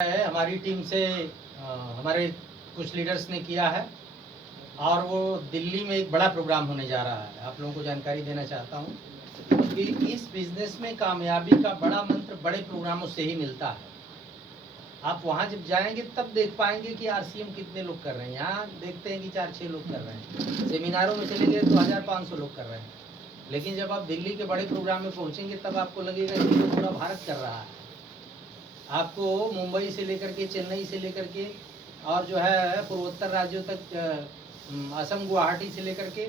है हमारी टीम से हमारे कुछ लीडर्स ने किया है और वो दिल्ली में एक बड़ा प्रोग्राम होने जा रहा है। आप लोगों को जानकारी देना चाहता हूँ कि इस बिजनेस में कामयाबी का बड़ा मंत्र बड़े प्रोग्रामों से ही मिलता है। आप वहाँ जब जाएंगे तब देख पाएंगे कि आरसीएम कितने लोग कर रहे हैं। यहाँ देखते हैं कि 4-6 लोग कर रहे हैं, सेमिनारों में चले गए तो 1500 लोग कर रहे हैं, लेकिन जब आप दिल्ली के बड़े प्रोग्राम में पहुँचेंगे तब आपको लगेगा कि ये पूरा भारत कर रहा है। आपको मुंबई से लेकर के, चेन्नई से लेकर के और जो है पूर्वोत्तर राज्यों तक, असम गुवाहाटी से लेकर के,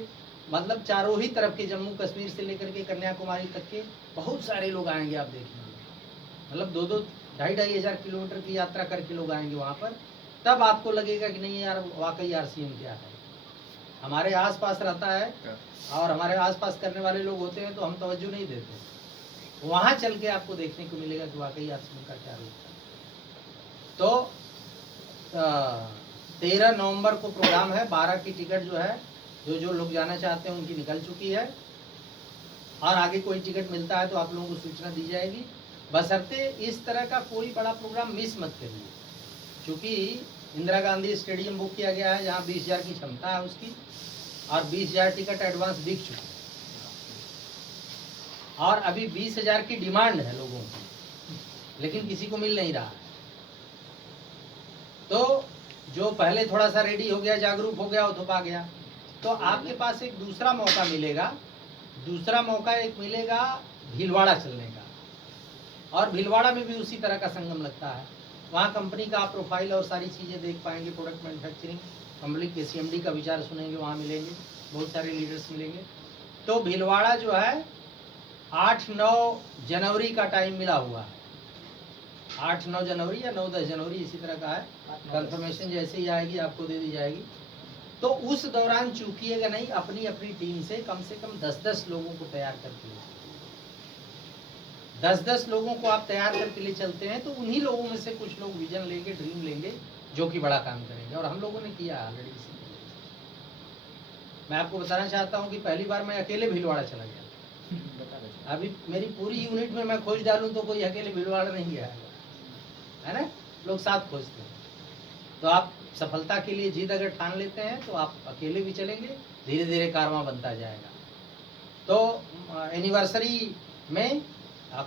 मतलब चारों ही तरफ के, जम्मू कश्मीर से लेकर के कन्याकुमारी तक के बहुत सारे लोग आएंगे। आप देखेंगे मतलब 2-2, 2,500 हज़ार किलोमीटर की यात्रा करके लोग आएंगे वहाँ पर। तब आपको लगेगा कि नहीं यार, वाकई आरसीएम क्या है। हमारे आसपास रहता है और हमारे आसपास करने वाले लोग होते हैं तो हम तवज्जो नहीं देते। वहाँ चल के आपको देखने को मिलेगा कि वाकई आरसीएम का क्या रूप है। तो 13 नवंबर को प्रोग्राम है। 12 की टिकट जो है, जो लोग जाना चाहते हैं उनकी निकल चुकी है और आगे कोई टिकट मिलता है तो आप लोगों को सूचना दी जाएगी। बशर्ते इस तरह का कोई बड़ा प्रोग्राम मिस मत करिए, क्योंकि इंदिरा गांधी स्टेडियम बुक किया गया है जहाँ 20,000 की क्षमता है उसकी, और 20,000 टिकट एडवांस बिक चुकी है और अभी 20,000 की डिमांड है लोगों की, लेकिन किसी को मिल नहीं रहा है। तो जो पहले थोड़ा सा रेडी हो गया, जागरूक हो गया, वो तो पा गया। तो आपके पास एक दूसरा मौका मिलेगा। दूसरा मौका एक मिलेगा भीलवाड़ा चलने का, और भीलवाड़ा में भी उसी तरह का संगम लगता है। वहाँ कंपनी का आप प्रोफाइल और सारी चीज़ें देख पाएंगे, प्रोडक्ट मैन्युफैक्चरिंग, कंपनी के CMD का विचार सुनेंगे, वहाँ मिलेंगे, बहुत सारे लीडर्स मिलेंगे। तो भीलवाड़ा जो है 8-9 जनवरी का टाइम मिला हुआ है। 8-9 जनवरी या 9-10 जनवरी इसी तरह का है। कंफर्मेशन जैसे ही आएगी आपको दे दी जाएगी। तो उस दौरान चूकिएगा नहीं, अपनी अपनी टीम से कम 10-10 लोगों को तैयार करके, 10-10 लोगों को आप तैयार करके ले चलते हैं तो उन्हीं लोगों में से कुछ लोग विजन लेंगे, ड्रीम लेंगे, जो कि बड़ा काम करेंगे। और हम लोगों ने किया ऑलरेडी। मैं आपको बताना चाहता हूँ कि पहली बार मैं अकेले भीलवाड़ा चला गया। अभी मेरी पूरी यूनिट में मैं खोज डालूं तो कोई अकेले भीलवाड़ा नहीं गया है ना, लोग साथ खोजते हैं। तो आप सफलता के लिए जिद अगर ठान लेते हैं तो आप अकेले भी चलेंगे, धीरे धीरे कारवां बनता जाएगा। तो एनिवर्सरी में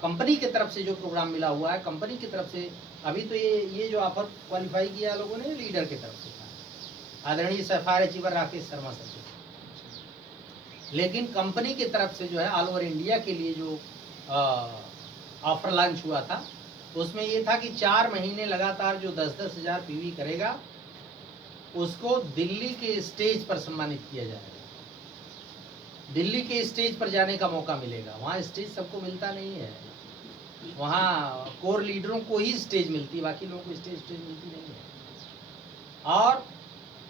कंपनी की तरफ से जो प्रोग्राम मिला हुआ है, कंपनी की तरफ से अभी तो ये जो ऑफर क्वालिफाई किया लोगों ने, लीडर की तरफ से था, आदरणीय sapphire achiever Rakesh Sharma sir. लेकिन कंपनी की तरफ से जो है ऑल ओवर इंडिया के लिए जो ऑफर लॉन्च हुआ था, उसमें ये था कि 4 महीने लगातार जो 10-10 हज़ार PV करेगा उसको दिल्ली के स्टेज पर सम्मानित किया जाएगा। दिल्ली के स्टेज पर जाने का मौका मिलेगा। वहाँ स्टेज सबको मिलता नहीं है, वहाँ कोर लीडरों को ही स्टेज मिलती है, बाकी लोगों को स्टेज मिलती नहीं है। और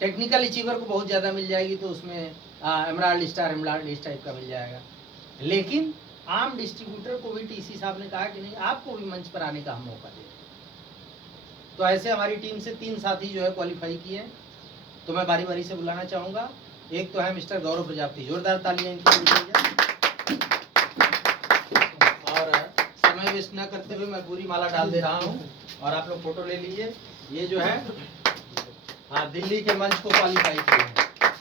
टेक्निकल अचीवर को बहुत ज़्यादा मिल जाएगी, तो उसमें एमराल्ड स्टार, एमराल्ड इस टाइप का मिल जाएगा। लेकिन आम डिस्ट्रीब्यूटर को भी TC साहब ने कहा कि नहीं, आपको भी मंच पर आने का हम मौका दें। तो ऐसे हमारी टीम से 3 साथी जो है क्वालिफाई किए हैं। तो मैं बारी बारी से बुलाना चाहूँगा। एक तो है मिस्टर गौरव प्रजापति, जोरदार तालियां इनके लिए। और समय वेस्ट न करते हुए मैं पूरी माला डाल दे रहा हूँ और आप लोग फोटो ले लीजिए। ये जो है दिल्ली के मंच को क्वालिफाई किए हैं,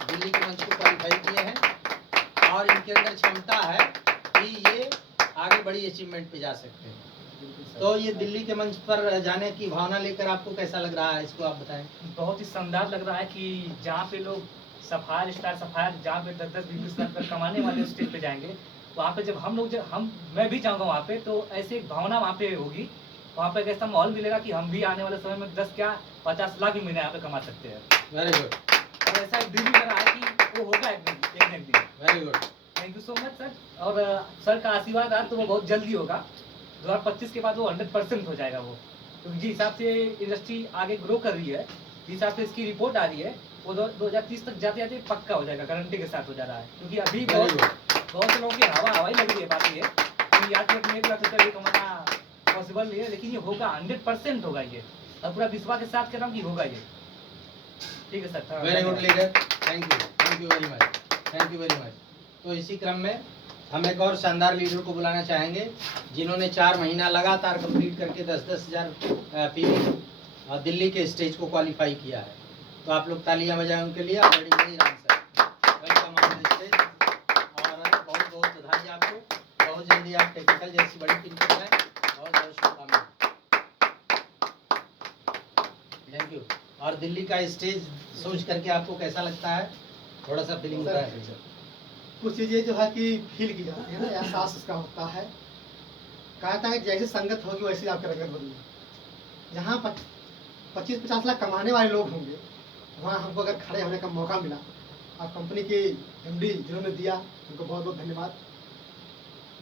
दिल्ली के मंच को क्वालिफाई किए हैं और इनके अंदर क्षमता है कि ये आगे बड़ी अचीवमेंट पे जा सकते हैं। तो ये दिल्ली के मंच पर जाने की भावना लेकर आपको कैसा लग रहा है, इसको आप बताएं। बहुत ही शानदार लग रहा है कि जहाँ पे लोग सफायर स्टार, जहाँ पे 10-10 20 लाख रुपये कमाने वाले स्टेज पे जाएंगे, वहाँ पे जब मैं भी जाऊँगा वहाँ पे, तो ऐसी एक भावना वहाँ पे होगी। वहाँ पे ऐसा माहौल मिलेगा कि हम भी आने वाले समय में 10 क्या 50 लाख भी महीने यहाँ पे कमा सकते हैं। Very good. और ऐसा एक ड्रीम लग रहा है कि वो होगा एक दिन। Very good, thank you so much sir. और सर का आशीर्वाद है तो वो बहुत जल्दी होगा। 2025 के बाद वो 100% हो जाएगा वो, क्योंकि जिस हिसाब से इंडस्ट्री आगे ग्रो कर रही है, जिस हिसाब से इसकी रिपोर्ट आ रही है, वो 2030 तक जाते जाते पक्का हो जाएगा, गारंटी के साथ हो जा रहा है। क्योंकि अभी बहुत से लोगों की हवाई लग रही है। बात ये कि याद में 1 लाख रुपये कमाना पॉसिबल नहीं है, लेकिन ये होगा, 100% होगा ये, और पूरा विश्वास के साथ कह रहा हूँ कि होगा ये। ठीक है sir. Very good leader, thank you very much, thank you very much. तो इसी क्रम में हम एक और शानदार लीडर को बुलाना चाहेंगे, जिन्होंने 4 महीना लगातार कंप्लीट करके 10-10 हज़ार PV दिल्ली के स्टेज को क्वालिफाई किया है। तो आप लोग तालियां बजाएं उनके लिए। Already Maniram sir, welcome on the stage. और बहुत बहुत बधाई आपको, बहुत जल्दी आप टेक्निकल जैसी बड़ी टीम को बनाएं। बहुत बहुत शुभकामनाएं। Thank you. और दिल्ली का स्टेज सोच करके आपको कैसा लगता है? थोड़ा सा फीलिंग होता है? कुछ चीज़ें जो है कि फील की जाती है ना, एहसास उसका होता है। कहता है कि जैसे संगत होगी वैसे आपकी रंगत बनेगी। जहाँ 25-50 लाख कमाने वाले लोग होंगे, वहाँ हमको अगर खड़े होने का मौका मिला और कंपनी के एमडी जिन्होंने दिया उनको बहुत बहुत धन्यवाद।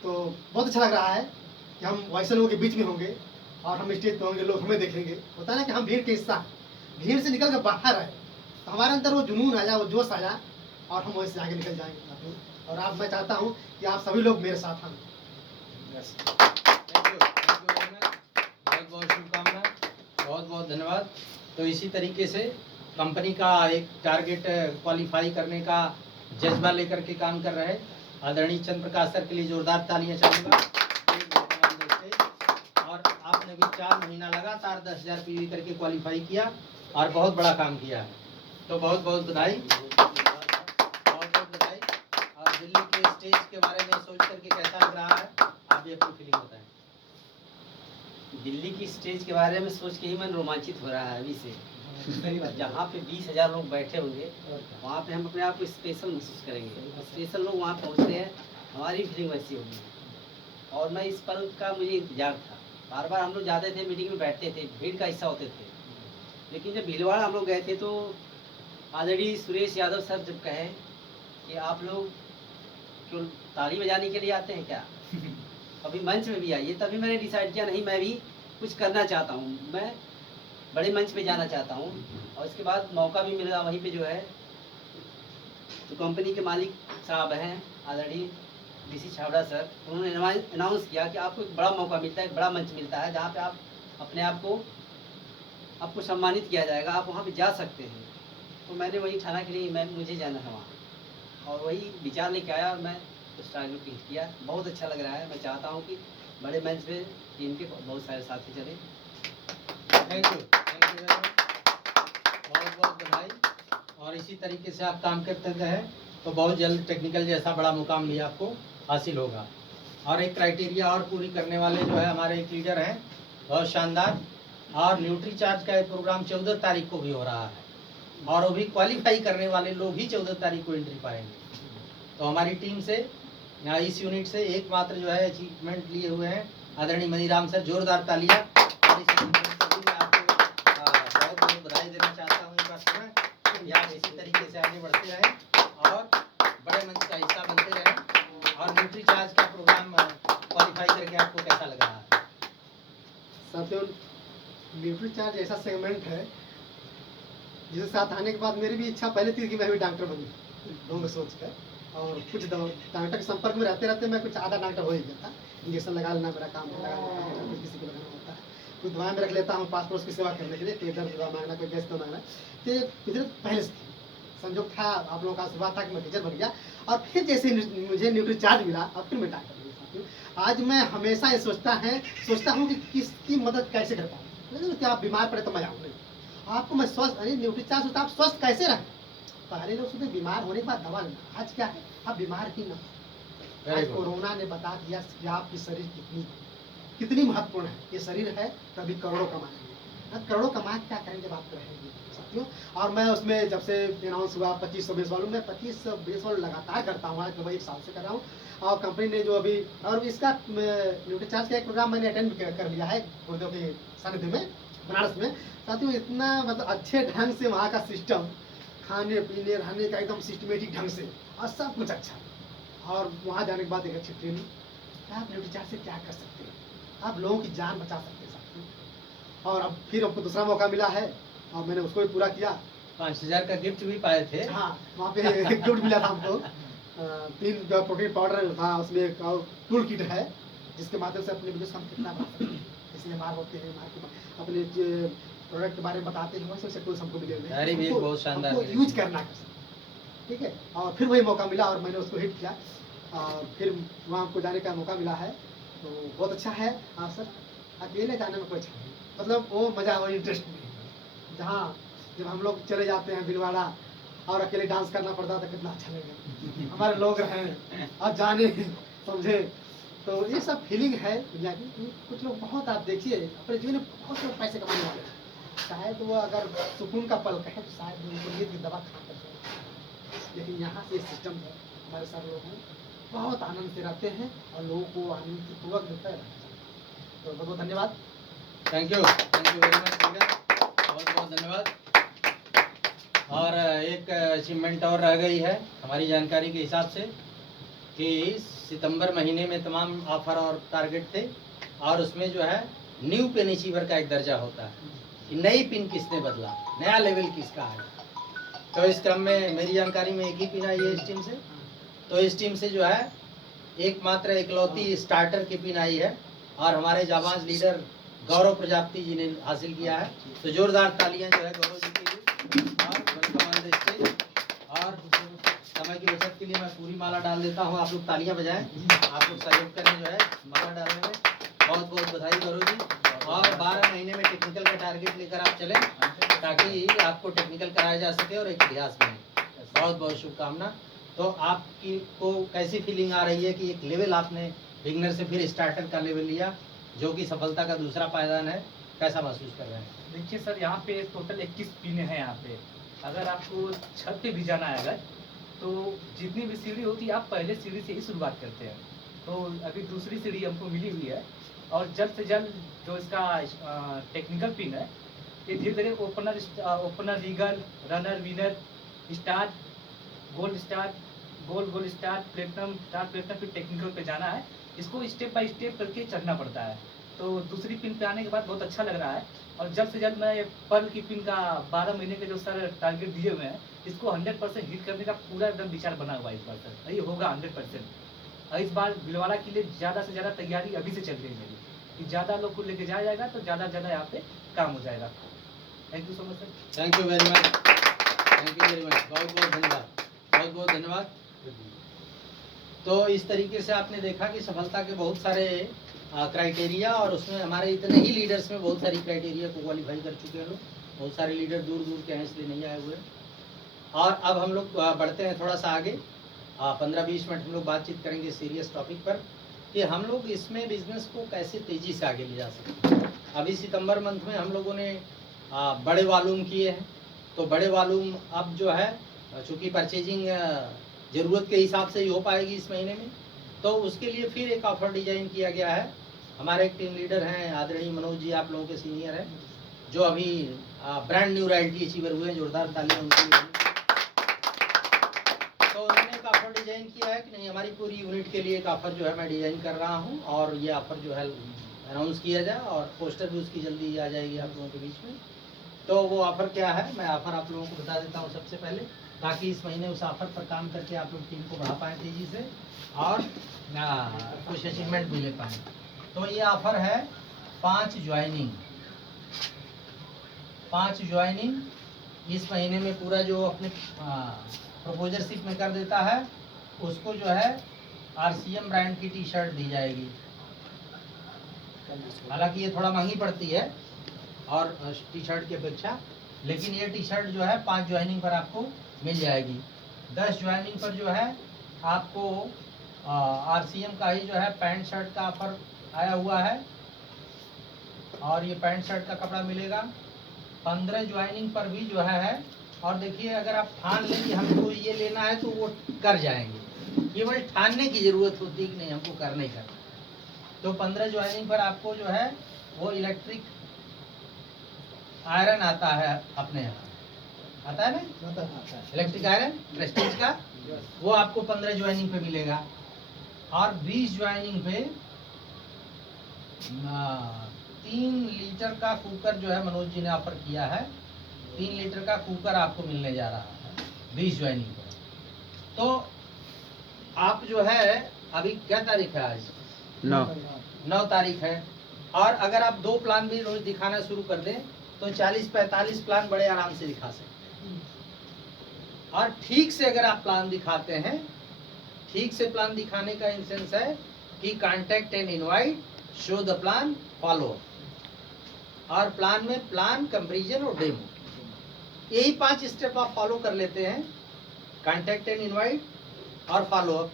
तो बहुत अच्छा लग रहा है कि हम वैसे लोगों के बीच में होंगे और हम स्टेज पे होंगे, लोग हमें देखेंगे। होता है ना कि हम भीड़ के हिस्सा हैं, भीड़ से निकल कर बाहर आए तो हमारे अंदर वो जुनून आ जाए, वो जोश आ जाए और हम वैसे आगे निकल जाएंगे। और आप, मैं चाहता हूँ कि आप सभी लोग मेरे साथ हैं। Thank you very much. बहुत बहुत शुभकामनाएं, बहुत बहुत धन्यवाद। तो इसी तरीके से कंपनी का एक टारगेट क्वालिफाई करने का जज्बा लेकर के काम कर रहे आदरणीय चंद्र प्रकाश सर के लिए जोरदार तालियां चाहूँगा। और आपने भी 4 महीना लगातार 10,000 पीवी करके क्वालिफाई किया और बहुत बड़ा काम किया है। तो बहुत बहुत बधाई, बहुत बहुत बधाई। और दिल्ली के स्टेज के बारे में सोच करके कैसा लग रहा है? आप भी अपनी फीलिंग बताएं। दिल्ली की स्टेज के बारे में सोच के ही मन रोमांचित हो रहा है अभी से। जहाँ पे 20,000 लोग बैठे होंगे वहाँ पे हम अपने आप को स्पेशल महसूस करेंगे। स्पेशल लोग वहाँ पहुँचते हैं, हमारी फीलिंग वैसी होगी। और मैं इस पल का मुझे इंतजार था। बार बार हम लोग जाते थे, मीटिंग में बैठते थे, भीड़ का हिस्सा होते थे। लेकिन जब भीलवाड़ा हम लोग गए थे तो आदरणीय सुरेश यादव सर जब कहे कि आप लोग क्यों ताली बजाने के लिए आते हैं क्या, अभी मंच में भी आइए, तभी मैंने डिसाइड किया नहीं, मैं भी कुछ करना चाहता हूँ, मैं बड़े मंच पे जाना चाहता हूँ। और इसके बाद मौका भी मिला वहीं पे जो है, तो कंपनी के मालिक साहब हैं आदरणीय डीसी छाबड़ा सर, उन्होंने अनाउंस किया कि आपको एक बड़ा मौका मिलता है, एक बड़ा मंच मिलता है जहाँ पे आप अपने आप को आपको सम्मानित किया जाएगा, आप वहाँ पे जा सकते हैं। तो मैंने वही ठाना कि नहीं, मुझे जाना है वहाँ, और वही विचार लेके आया। मैं उस टारगेट को हिट किया, बहुत अच्छा लग रहा है। मैं चाहता हूँ कि बड़े मंच पे टीम के बहुत सारे साथी चले। थैंक यू वेरी मच, बहुत बहुत बधाई। और इसी तरीके से आप काम करते रहे तो बहुत जल्द टेक्निकल जैसा बड़ा मुकाम भी आपको हासिल होगा। और एक क्राइटेरिया और पूरी करने वाले जो है हमारे एक लीडर हैं, बहुत शानदार। और न्यूट्री चार्ज का एक प्रोग्राम 14 तारीख को भी हो रहा है और वो भी क्वालिफाई करने वाले लोग ही 14 तारीख को एंट्री पाएंगे। तो हमारी टीम से यहाँ इस यूनिट से एकमात्र जो है अचीवमेंट लिए हुए हैं आदरणीय मनीराम सर, जोरदार तालियां। और इस मैं आपको बहुत बहुत बधाई देना चाहता हूँ। एक बार सुना या इसी तरीके से आगे बढ़ते रहें और बड़े मंच का हिस्सा बनते रहें। और न्यूट्री चार्ज का प्रोग्राम क्वालिफाई करके आपको कैसा लग रहा है? साथियों, न्यूट्री चार्ज ऐसा सेगमेंट है जिसके साथ आने के बाद मेरी भी इच्छा पहले थी कि मैं भी डॉक्टर बनूँ, लोगों में सोच कर। और कुछ डॉक्टर के संपर्क में रहते रहते मैं कुछ आधा डॉक्टर हो ही गया था। इंजेक्शन लगा लेना मेरा काम है, लगा लेता हूँ, किसी को लगाना होता है, कुछ दवाएं में रख लेता हूँ पास पड़ोस की सेवा करने के लिए, कोई दर्द दवा मांगना, कोई गैस दवा मांगना। तो ये कुदरत पहले से संजोग था, आप लोगों का आशीर्वाद था कि मैं टीचर बन गया। और फिर जैसे मुझे न्यूट्री चार्ज मिला और फिर मैं डॉक्टर बन गया। आज मैं हमेशा ये सोचता हूँ कि किसकी मदद कैसे कर पाऊँ। क्या आप बीमार पड़े तो मैं आऊँ नहीं, आपको मैं स्वस्थ, अरे न्यूट्री चार्ज होता है आप स्वस्थ कैसे रहें। पहले लोग सोचते बीमार होने के बाद दवा लेना, आज क्या है आप बीमार ही ना। आज कोरोना ने बता दिया कि आपकी शरीर कितनी महत्वपूर्ण है। ये शरीर है तभी करोड़ों कमाएंगे, करोड़ों कमा क्या करेंगे जब आप रहेंगे साथियों। और मैं उसमें जब से अनाउंस हुआ 2520 वालों में 2520 वालों लगातार करता हूँ, आज लगभग 1 साल से कर रहा हूँ। और कंपनी ने जो अभी और इसका न्यूट्री चार्ज का एक प्रोग्राम मैंने अटेंड कर लिया है गुरुदेव के सानिध्य में बनारस में। साथियों इतना मतलब अच्छे ढंग से वहाँ का सिस्टम, खाने पीने रहने का एकदम सिस्टमेटिक ढंग से और सब कुछ अच्छा। और वहाँ जाने के बाद एक अच्छी ट्रेनिंग, आप न्यूट्री चार्ज से क्या कर सकते हैं, आप लोगों की जान बचा सकते हैं साथियों। और अब फिर हमको दूसरा मौका मिला है और मैंने उसको भी पूरा किया। 5,000 का गिफ्ट भी पाए थे। हाँ, वहाँ पे गिफ्ट मिला था हमको। 3 जो प्रोटीन पाउडर था, उसमें एक टूल किट है जिसके माध्यम से अपने बिजनेस हम कितना बढ़ा सकते हैं। जैसे एमआर होते हैं, अपने प्रोडक्ट के बारे में बताते हैं, वैसे वैसे टूल्स हमको मिले हुए हैं, बहुत शानदार यूज करना कर सकते, ठीक है। और फिर वही मौका मिला और मैंने उसको हिट किया और फिर वहाँ हमको जाने का मौका मिला है, तो बहुत अच्छा है। हाँ सर, अकेले जाने में कुछ मतलब वो मज़ा और इंटरेस्ट नहीं, जहाँ जब हम लोग चले जाते हैं भीलवाड़ा और अकेले डांस करना पड़ता था, कितना अच्छा लगेगा। हमारे लोग रहें और जाने समझे, तो ये सब फीलिंग है दुनिया की। कुछ लोग बहुत, आप देखिए अपने जीवन में बहुत लोग पैसे कमाने वाले हैं, शायद वो अगर सुकून का पल कहे तो शायद उनको नींद की दवा खा कर जाए। लेकिन यहाँ से सिस्टम है, हमारे सारे लोग हैं बहुत आनंद से रहते हैं और लोगों को आनंद पूर्वक देता है। तो बहुत बहुत धन्यवाद। थैंक यू वेरी मच, बहुत बहुत धन्यवाद। और एक अचीवमेंट और रह गई है हमारी जानकारी के हिसाब से कि सितंबर महीने में तमाम ऑफर और टारगेट थे, और उसमें जो है न्यू पिन अचीवर का एक दर्जा होता है कि नई पिन किसने बदला, नया लेवल किसका आया। तो इस क्रम में मेरी जानकारी में एक ही पिन आई है इस टीम से। तो इस टीम से जो है एकमात्र इकलौती स्टार्टर की पिन आई है, और हमारे जाबाज लीडर गौरव प्रजापति जी ने हासिल किया है। तो जोरदार तालियां जो है गौरव जी के लिए। और वेलकम ऑन द स्टेज। और समय की बचत के लिए मैं पूरी माला डाल देता हूं, आप लोग तालियां बजाएं, आप लोग सहयोग करें जो है माला डालने में। बहुत बहुत बधाई गौरव जी। और 12 महीने में टेक्निकल का टारगेट लेकर आप चलें ताकि आपको टेक्निकल कराया जा सके और एक इतिहास बने। बहुत बहुत शुभकामना। तो आपकी को कैसी फीलिंग आ रही है कि एक लेवल आपने बिगनर से फिर स्टार्टर का लेवल लिया, जो कि सफलता का दूसरा पायदान है, कैसा महसूस कर रहे हैं? देखिए सर, यहाँ पे टोटल 21 पिन है यहाँ पे। अगर आपको छत पे भी जाना है अगर, तो जितनी भी सीढ़ी होती है आप पहले सीढ़ी से ही शुरुआत करते हैं। तो अभी दूसरी सीढ़ी हमको मिली हुई है, और जल्द से जल्द जो इसका टेक्निकल पिन है ये धीरे धीरे opener, Regal, runner, winner, star, gold star, gold star, platinum, star platinum, फिर टेक्निकल पे जाना है। इसको स्टेप बाय स्टेप करके चढ़ना पड़ता है। तो दूसरी पिन पे आने के बाद बहुत अच्छा लग रहा है, और जल्द से जल्द मैं पर्ल की पिन का 12 महीने के जो सर टारगेट दिए हुए हैं, इसको 100% हिट करने का पूरा एकदम विचार बना हुआ है इस बार सर। ये होगा 100%। और इस बार भीलवाड़ा के लिए ज़्यादा से ज़्यादा तैयारी अभी से चल रही है मेरी, कि ज़्यादा लोग को लेके जाया जाएगा तो ज़्यादा से ज़्यादा यहाँ पे काम हो जाएगा। Thank you so much sir. Thank you very much, thank you very much, बहुत बहुत धन्यवाद, बहुत बहुत धन्यवाद। तो इस तरीके से आपने देखा कि सफलता के बहुत सारे क्राइटेरिया, और उसमें हमारे इतने ही लीडर्स में बहुत सारी क्राइटेरिया को क्वालिफाई कर चुके हैं लोग। बहुत सारे लीडर दूर दूर के हैं, इसलिए नहीं आए हुए। और अब हम लोग बढ़ते हैं थोड़ा सा आगे। 15-20 मिनट हम लोग बातचीत करेंगे सीरियस टॉपिक पर कि हम लोग इसमें बिजनेस को कैसे तेज़ी से आगे ले जा सकते हैं। अभी सितंबर मंथ में हम लोगों ने बड़े वॉल्यूम किए हैं। तो बड़े वॉल्यूम अब जो है, चूँकि परचेजिंग ज़रूरत के हिसाब से ही हो पाएगी इस महीने में, तो उसके लिए फिर एक ऑफर डिजाइन किया गया है। हमारे एक टीम लीडर हैं आदरणीय मनोज जी, आप लोगों के सीनियर हैं, जो अभी ब्रांड न्यू रॉयल्टी अचीवर हुए हैं। जोरदार तालियां उनके लिए। तो उन्होंने एक ऑफर डिजाइन किया है कि नहीं, हमारी पूरी यूनिट के लिए एक ऑफर जो है मैं डिजाइन कर रहा हूं, और ये ऑफर जो है अनाउंस किया जाए, और पोस्टर भी उसकी जल्दी आ जाएगी आप लोगों के बीच में। तो वो ऑफर क्या है, मैं ऑफर आप लोगों को बता देता हूँ सबसे पहले, ताकि इस महीने उस ऑफर पर काम करके आप लोग टीम को बढ़ा पाएँ तेज़ी से, और कुछ अचीवमेंट भी ले पाएँ। तो ये ऑफर है 5 ज्वाइनिंग इस महीने में पूरा जो अपने प्रपोजरशिप में कर देता है, उसको जो है RCM ब्रांड की टी शर्ट दी जाएगी। हालांकि ये थोड़ा महंगी पड़ती है और टी शर्ट की अपेक्षा, लेकिन ये टी शर्ट जो है 5 ज्वाइनिंग पर आपको मिल जाएगी। 10 ज्वाइनिंग पर जो है आपको RCM का ही जो है पैंट शर्ट का ऑफर आया हुआ है, और ये पैंट शर्ट का कपड़ा मिलेगा। 15 ज्वाइनिंग पर भी जो है, और देखिए अगर आप ठान लें कि हमको ये लेना है तो वो कर जाएंगे, केवल ठानने की ज़रूरत होती है कि नहीं हमको करना ही करना। तो 15 ज्वाइनिंग पर आपको जो है वो इलेक्ट्रिक आयरन आता है, अपने यहाँ आता है ना इलेक्ट्रिक आयरन प्रेस्टीज का, वो आपको 15 ज्वाइनिंग पे मिलेगा। और 20 ज्वाइनिंग पे 3 लीटर का कुकर जो है मनोज जी ने ऑफर किया है, 3 लीटर का कुकर आपको मिलने जा रहा है 20 ज्वाइनिंग पर। तो आप जो है, अभी क्या तारीख है आज? 9 तारीख है। और अगर आप 2 प्लान भी रोज दिखाना शुरू कर दें तो 40-45 प्लान बड़े आराम से दिखा सकते हैं। और ठीक से अगर आप प्लान दिखाते हैं, ठीक से प्लान दिखाने का इंसेंस है कि contact and invite, show the plan, follow. और प्लान में प्लान, कंपैरिजन और डेमो, यही 5 स्टेप आप फॉलो कर लेते हैं, कॉन्टैक्ट एंड इनवाइट और फॉलो अप।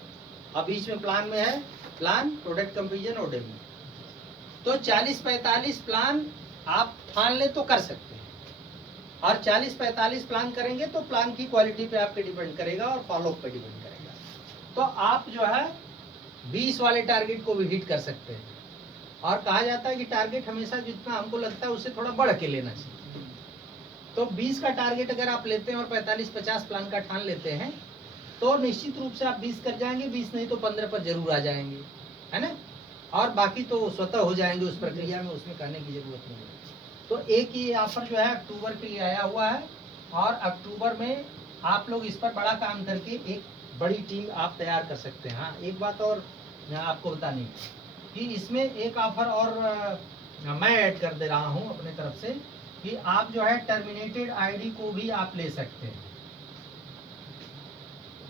अब बीच में प्लान में है प्लान, प्रोडक्ट कंपेरिजन और डेमो। तो 40-45 प्लान आप ठान ले तो कर सकते हैं, और 40-45 प्लान करेंगे तो प्लान की क्वालिटी पे आपके डिपेंड करेगा और फॉलो अप पे डिपेंड करेगा। तो आप जो है 20 वाले टारगेट को भी हिट कर सकते हैं। और कहा जाता है कि टारगेट हमेशा जितना हमको लगता है उससे थोड़ा बढ़ के लेना चाहिए। तो 20 का टारगेट अगर आप लेते हैं और 45-50 प्लान का ठान लेते हैं तो निश्चित रूप से आप 20 कर जाएंगे, 20 नहीं तो 15 पर जरूर आ जाएंगे, है ना। और बाकी तो स्वतः हो जाएंगे उस प्रक्रिया में, उसमें कहने की जरूरत नहीं है। तो एक ये ऑफर जो है अक्टूबर के लिए आया हुआ है, और अक्टूबर में आप लोग इस पर बड़ा काम करके एक बड़ी टीम आप तैयार कर सकते हैं। हाँ, एक बात और मैं आपको बतानी कि इसमें एक ऑफर और मैं ऐड कर दे रहा हूँ अपने तरफ से कि आप जो है टर्मिनेटेड आईडी को भी आप ले सकते हैं।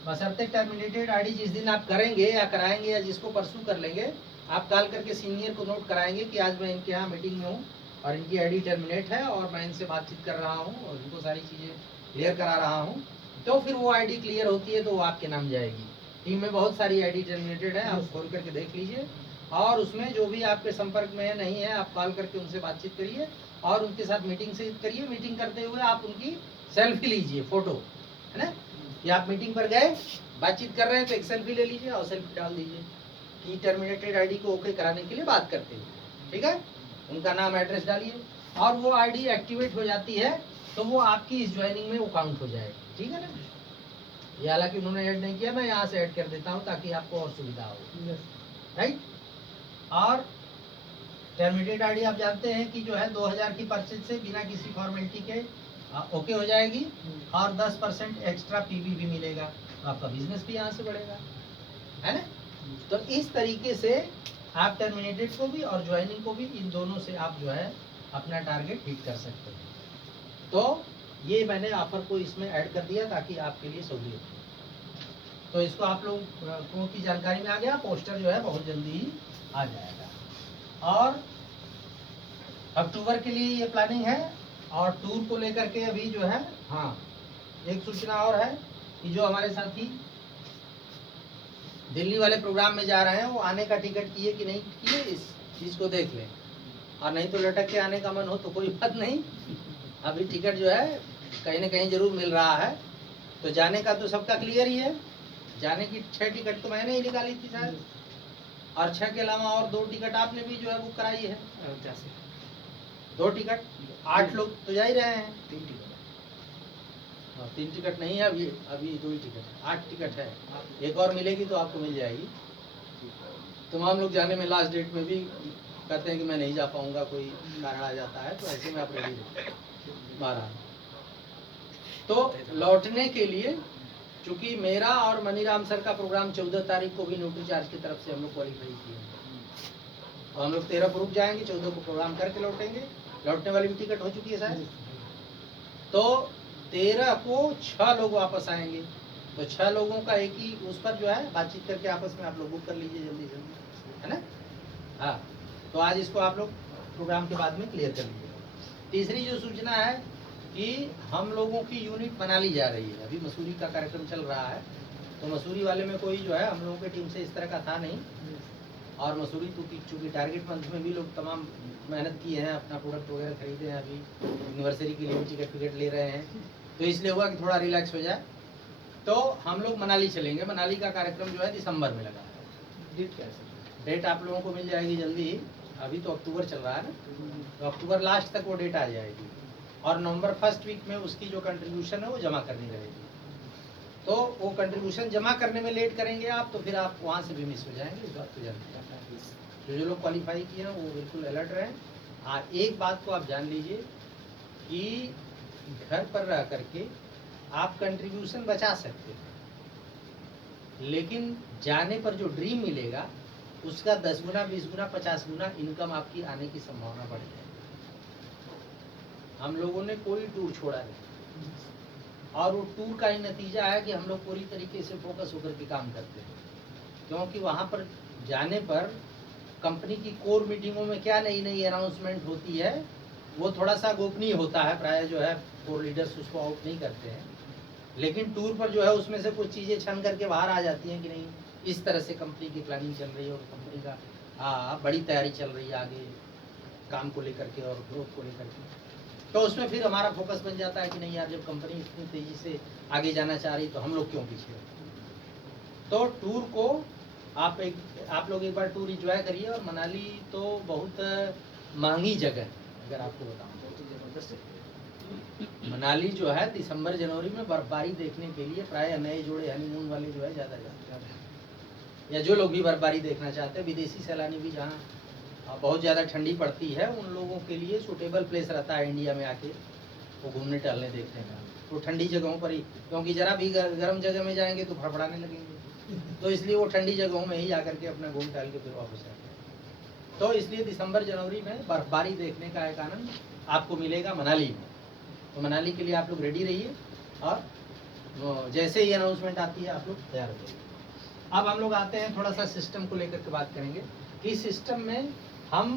बशर्ते टर्मिनेटेड आईडी जिस दिन आप करेंगे या कराएंगे या जिसको परसू कर लेंगे, आप कॉल करके सीनियर को नोट कराएंगे कि आज मैं इनके यहाँ मीटिंग में हूँ और इनकी आईडी टर्मिनेट है और मैं इनसे बातचीत कर रहा हूँ और इनको सारी चीज़ें क्लियर करा रहा हूँ। तो फिर वो आईडी क्लियर होती है तो वो आपके नाम जाएगी। टीम में बहुत सारी आईडी टर्मिनेटेड है, आप खोल करके देख लीजिए, और उसमें जो भी आपके संपर्क में है नहीं है आप कॉल करके उनसे बातचीत करिए और उनके साथ मीटिंग से करिए। मीटिंग करते हुए आप उनकी सेल्फी लीजिए, फोटो, है ना, कि आप मीटिंग पर गए, बातचीत कर रहे हैं तो एक सेल्फी ले लीजिए और सेल्फी डाल दीजिए कि टर्मिनेटेड आईडी को ओके कराने के लिए बात करते हैं, ठीक है। उनका नाम एड्रेस डालिए और वो आईडी एक्टिवेट हो जाती है तो वो आपकी इस ज्वाइनिंग में वो काउंट हो जाएगी, ठीक है ना। ये हालांकि उन्होंने ऐड नहीं किया, मैं यहाँ से ऐड कर देता हूँ ताकि आपको और सुविधा हो, राइट। और टर्मिनेटेड आईडी आप जानते हैं कि जो है 2000 की परचेज से बिना किसी फॉर्मेलिटी के ओके हो जाएगी और 10% एक्स्ट्रा पीवी भी मिलेगा, तो आपका बिजनेस भी यहाँ से बढ़ेगा, है ना। तो इस तरीके से आप टर्मिनेटेड को भी और ज्वाइनिंग को भी, इन दोनों से आप जो है अपना टारगेट हिट कर सकते हैं। तो ये मैंने ऑफर को इसमें ऐड कर दिया ताकि आपके लिए सहूलियत हो। तो इसको आप लोगों की जानकारी में आ गया, पोस्टर जो है बहुत जल्दी ही आ जाएगा। और अक्टूबर के लिए ये प्लानिंग है। और टूर को लेकर के अभी जो है, हाँ, एक सूचना और है कि जो हमारे साथी दिल्ली वाले प्रोग्राम में जा रहे हैं वो आने का टिकट किए कि नहीं किए, इस चीज़ को देख लें। और नहीं तो लटक के आने का मन हो तो कोई बात नहीं, अभी टिकट जो है कहीं ना कहीं जरूर मिल रहा है। तो जाने का तो सबका क्लियर ही है, जाने की 6 टिकट तो मैंने ही निकाली थी शायद, और 6 के अलावा और 2 टिकट आपने भी जो है बुक कराई है। 2 टिकट, 8 लोग तो जा ही रहे हैं। 3 टिकट, 3 टिकट नहीं है अभी 2 ही टिकट है, 8 टिकट है। एक और मिलेगी तो आपको मिल जाएगी। तमाम लोग जाने में लास्ट डेट में भी कहते हैं कि मैं नहीं जा पाऊंगा, कोई कारण आ जाता है, तो ऐसे में आप रेडी रहो 12। तो लौटने के लिए चूंकि मेरा और मनीराम सर का प्रोग्राम 14 तारीख को भी न्यूट्री चार्ज की तरफ से हम लोग क्वालिफाई किए हैं, तो हम लोग 13 को रुक जाएंगे, 14 को प्रोग्राम करके लौटेंगे। लौटने वाली भी टिकट हो चुकी है शायद। तो 13 को 6 लोग वापस आएंगे, तो 6 लोगों का एक ही उस पर जो है बातचीत करके आपस में आप लोग बुक कर लीजिए जल्दी जल्दी, है ना। हाँ, तो आज इसको आप लोग प्रोग्राम के बाद में क्लियर कर लीजिए। तीसरी जो सूचना है कि हम लोगों की यूनिट मनाली जा रही है। अभी मसूरी का कार्यक्रम चल रहा है, तो मसूरी वाले में कोई जो है हम लोगों की टीम से इस तरह का था नहीं, और मसूरी चूँकि टारगेट मंथ में भी लोग तमाम मेहनत किए हैं, अपना प्रोडक्ट वगैरह खरीदे हैं, अभी यूनिवर्सिटी के लिए भी टिकट ले रहे हैं, तो इसलिए हुआ कि थोड़ा रिलैक्स हो जाए। तो हम लोग मनाली चलेंगे। मनाली का कार्यक्रम जो है दिसंबर में लगा है। डेट क्या है? डेट आप लोगों को मिल जाएगी जल्दी ही। अभी तो अक्टूबर चल रहा है ना, तो अक्टूबर लास्ट तक वो डेट आ जाएगी, और नवंबर फर्स्ट वीक में उसकी जो कंट्रीब्यूशन है वो जमा करनी रहेगी। तो वो कंट्रीब्यूशन जमा करने में लेट करेंगे आप तो फिर आप वहाँ से भी मिस हो जाएंगे, इस बात को जानते हैं। जो लोग क्वालिफाई किए हैं वो बिल्कुल अलर्ट रहें। और एक बात को आप जान लीजिए कि घर पर रह करके आप कंट्रीब्यूशन बचा सकते हैं, लेकिन जाने पर जो ड्रीम मिलेगा उसका 10 गुना, 20 गुना, 50 गुना इनकम आपकी आने की संभावना बढ़ जाएगी। हम लोगों ने कोई टूर छोड़ा नहीं, और वो टूर का ही नतीजा है कि हम लोग पूरी तरीके से फोकस होकर के काम करते हैं, क्योंकि वहाँ पर जाने पर कंपनी की कोर मीटिंगों में क्या नई नई अनाउंसमेंट होती है वो थोड़ा सा गोपनीय होता है, प्राय जो है कोर लीडर्स उसको आउट नहीं करते हैं। लेकिन टूर पर जो है उसमें से कुछ चीज़ें छन करके बाहर आ जाती हैं कि नहीं इस तरह से कंपनी की प्लानिंग चल रही है और कंपनी का बड़ी तैयारी चल रही है आगे काम को लेकर के और ग्रोथ को लेकर के। तो उसमें फिर हमारा फोकस बन जाता है कि नहीं यार, जब कंपनी इतनी तेज़ी से आगे जाना चाह रही तो हम लोग क्यों पीछे हैं। तो टूर को आप लोग एक बार टूर इंजॉय करिए। और मनाली तो बहुत महंगी जगह है, अगर आपको बताऊँ मनाली जो है दिसंबर जनवरी में बर्फबारी देखने के लिए प्राय नए जोड़े हनीमून वाले जो है ज़्यादा जाते हैं, या जो लोग भी बर्फबारी देखना चाहते हैं। विदेशी सैलानी भी जहाँ बहुत ज़्यादा ठंडी पड़ती है उन लोगों के लिए सूटेबल प्लेस रहता है इंडिया में आके वो घूमने टहलने देखने का। तो ठंडी जगहों पर ही, क्योंकि ज़रा भी गर्म जगह में जाएंगे तो फड़फड़ाने लगेंगे, तो इसलिए वो ठंडी जगहों में ही जाकर के अपना घूम टहल के फिर वापस आते हैं। तो इसलिए दिसंबर जनवरी में बर्फबारी देखने का एक आनंद आपको मिलेगा मनाली में। तो मनाली के लिए आप लोग रेडी रहिए और जैसे ही अनाउंसमेंट आती है आप लोग तैयार हो जाइए। अब हम लोग आते हैं थोड़ा सा सिस्टम को लेकर के बात करेंगे कि सिस्टम में हम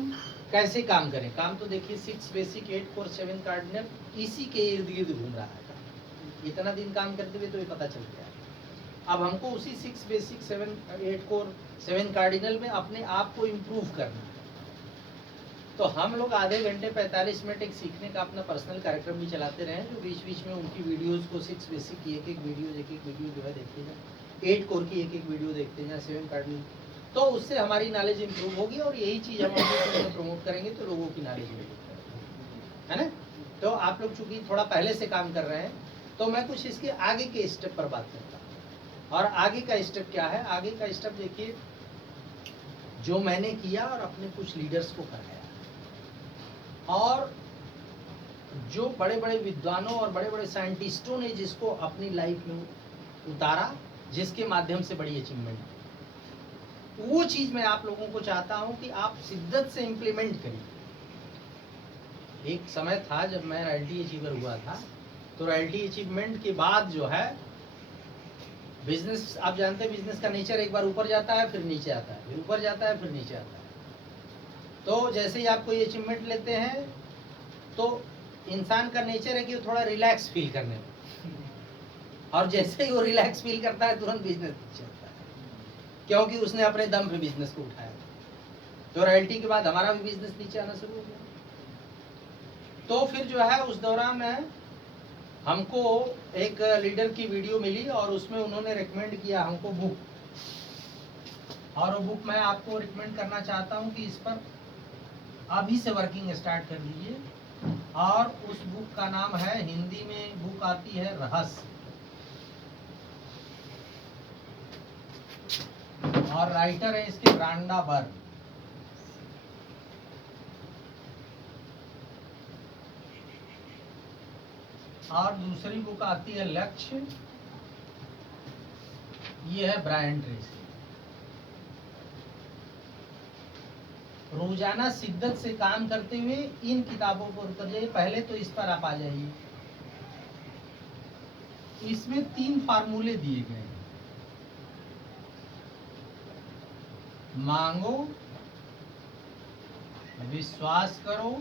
कैसे काम करें। काम तो देखिए 6 बेसिक 8 कोर 7 कार्डिनल इसी के इर्द गिर्द घूम रहा है। इतना दिन काम करते हुए तो ये पता चल गया है। अब हमको उसी 6 बेसिक 8 कोर 7 कार्डिनल में अपने आप को इम्प्रूव करना है। तो हम लोग आधे घंटे 45 मिनट एक सीखने का अपना पर्सनल कार्यक्रम भी चलाते रहे, जो बीच बीच में उनकी वीडियोस को 6 बेसिक की एक एक वीडियो जो है देखते जाए, 8 कोर की एक एक वीडियो देखते जाए, 7 कार्डिनल। तो उससे हमारी नॉलेज इंप्रूव होगी और यही चीज़ हम लोग प्रमोट करेंगे तो लोगों की नॉलेज इंप्रूव है ना। तो आप लोग चूँकि थोड़ा पहले से काम कर रहे हैं तो मैं कुछ इसके आगे के स्टेप पर बात करता हूँ। और आगे का स्टेप क्या है? आगे का स्टेप देखिए, जो मैंने किया और अपने कुछ लीडर्स को कराया, और जो बड़े बड़े विद्वानों और बड़े बड़े साइंटिस्टों ने जिसको अपनी लाइफ में उतारा, जिसके माध्यम से बड़ी अचीवमेंट, वो चीज़ मैं आप लोगों को चाहता हूं कि आप शिद्दत से इम्प्लीमेंट करिए। एक समय था जब मैं रॉयल्टी अचीवर हुआ था, तो रॉयल्टी अचीवमेंट के बाद जो है बिजनेस, आप जानते हैं बिजनेस का नेचर एक बार ऊपर जाता है फिर नीचे आता है, फिर ऊपर जाता है फिर नीचे आता है। तो जैसे ही आप कोई अचीवमेंट लेते हैं तो इंसान का नेचर है कि वो थोड़ा रिलैक्स फील करने में, और जैसे ही वो रिलैक्स फील करता है तुरंत बिजनेस चलता है, क्योंकि उसने अपने दम पे बिजनेस को उठाया। तो रॉयल्टी के बाद हमारा भी बिजनेस नीचे आना शुरू हो गया। तो फिर जो है उस दौरान हमको एक लीडर की वीडियो मिली और उसमें उन्होंने रिकमेंड किया हमको बुक, और वो बुक मैं आपको रिकमेंड करना चाहता हूँ कि इस पर अभी से वर्किंग स्टार्ट कर दीजिए। और उस बुक का नाम है, हिंदी में बुक आती है रहस्य, और राइटर है इसके ब्रांडा बर्न। और दूसरी बुक आती है लक्ष्य, ये है ब्रायन ट्रेसी। रोजाना शिद्दत से काम करते हुए इन किताबों पर उतर जाइए। पहले तो इस पर आप आ जाइए। इसमें 3 फार्मूले दिए गए हैं, मांगो, विश्वास करो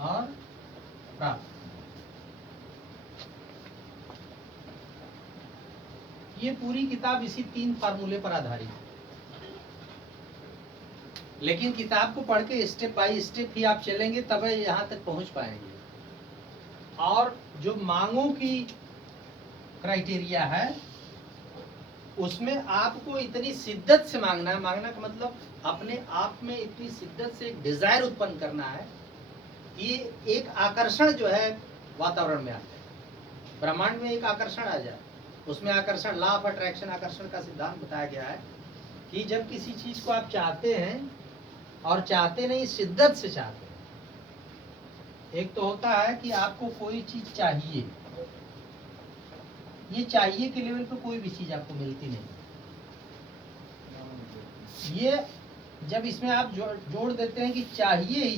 और प्राप्त। ये पूरी किताब इसी 3 फार्मूले पर आधारित है। लेकिन किताब को पढ़ के स्टेप बाय स्टेप ही आप चलेंगे तब यहाँ तक पहुँच पाएंगे। और जो मांगों की क्राइटेरिया है उसमें आपको इतनी शिद्दत से मांगना है, मांगना का मतलब अपने आप में इतनी शिद्दत से एक डिजायर उत्पन्न करना है कि एक आकर्षण जो है वातावरण में आ जाए, ब्रह्मांड में एक आकर्षण आ जाए। उसमें आकर्षण, लॉ ऑफ अट्रैक्शन, आकर्षण का सिद्धांत बताया गया है कि जब किसी चीज को आप चाहते हैं और चाहते नहीं, शिद्दत से चाहते हैं। एक तो होता है कि आपको कोई चीज चाहिए, ये चाहिए के लेवल पे कोई भी चीज आपको मिलती नहीं। ये जब इसमें आप जोड़ देते हैं कि चाहिए ही